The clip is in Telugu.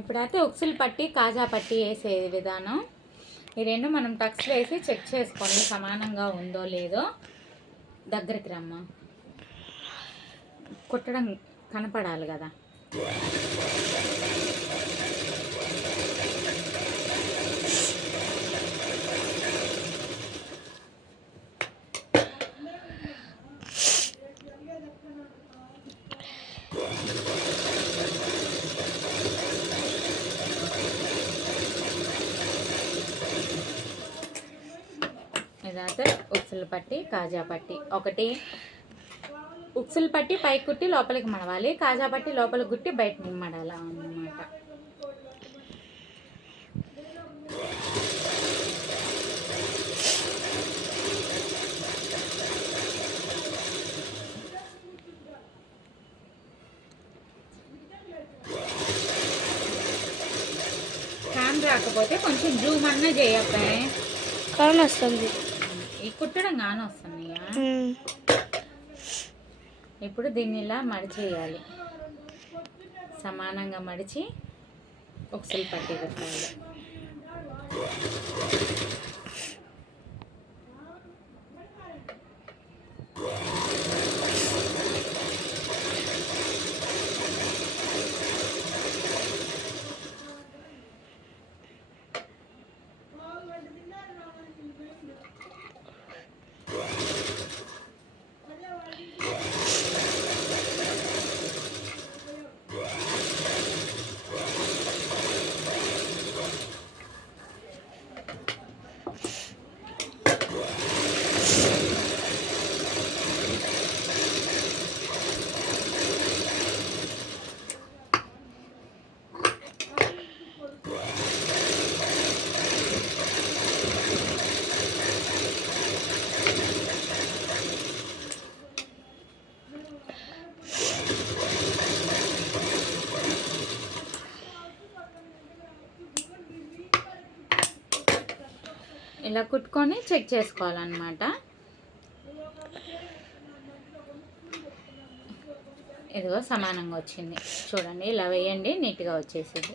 ఇప్పుడైతే ఉక్సులు పట్టి కాజా పట్టి వేసే విధానం ఈ రెండు మనం టక్స్ వేసి చెక్ చేసుకోండి సమానంగా ఉందో లేదో. దగ్గరికి రమ్మ, కుట్టడం కనపడాలి కదా. ఇదైతే ఉక్సులు పట్టి కాజా పట్టి. ఒకటి ఉక్సులు పట్టి పైకి కుట్టి లోపలికి మడవాలి, కాజా పట్టి లోపలికి కుట్టి బయటకి మడాలి అన్నమాట. ఫ్యాన్ రాకపోతే కొంచెం జూమ్ అన్నా చేయబ్బాయి, కాని వస్తుంది. ఈ కుట్టడం కాని వస్తున్నాయా. ఇప్పుడు దీన్ని ఇలా మడిచేయాలి, సమానంగా మడిచి ఉక్సులు పట్టి కుట్టాలి. ఇలా కుట్టుకొని చెక్ చేసుకోవాలన్నమాట. ఇదిగో సమానంగా వచ్చింది చూడండి, ఇలా వేయండి నీట్గా వచ్చేసింది.